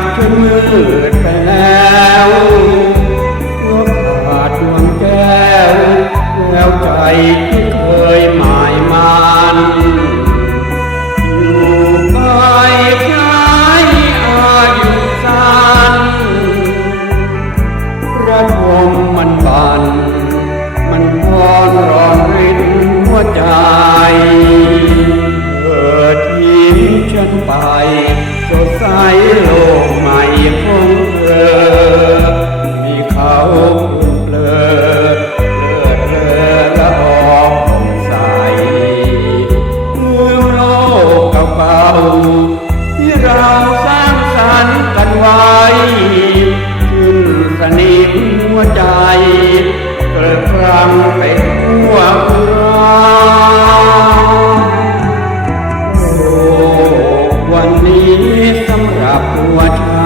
ดจนมือไปแล้วลบขาดดวงแก้วแล้วใจที่เคยหมายมันอยู่ไปใายอายุสั้นระทมมันบานมันร้อนร้อนรินหัวใจเธอทิ้งฉันไปสดใสโลก ม่ของเธอมีเขาเลือเลิศเลอละอองใสลืมโลกเก่าที่เราสร้างสรรค์กันไว้ขึ้นสนิมหัวใจกระพรังเป็นหัววันนี้สำหรับหัวใจ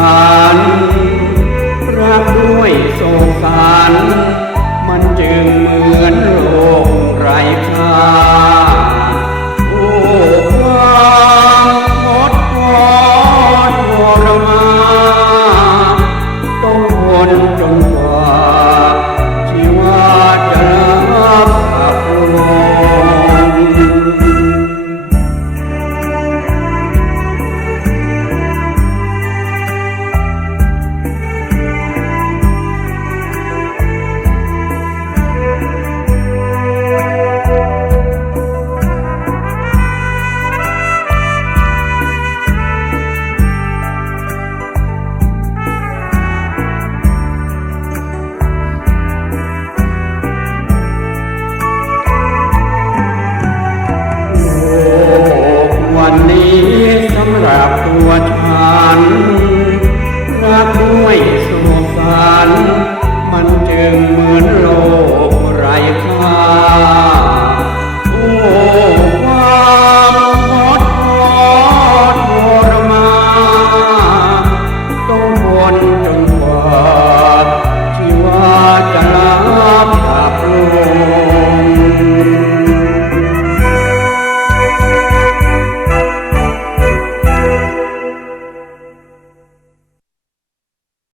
รักด้วยสวสารมันจึงเหมือนโลกไร้ค่า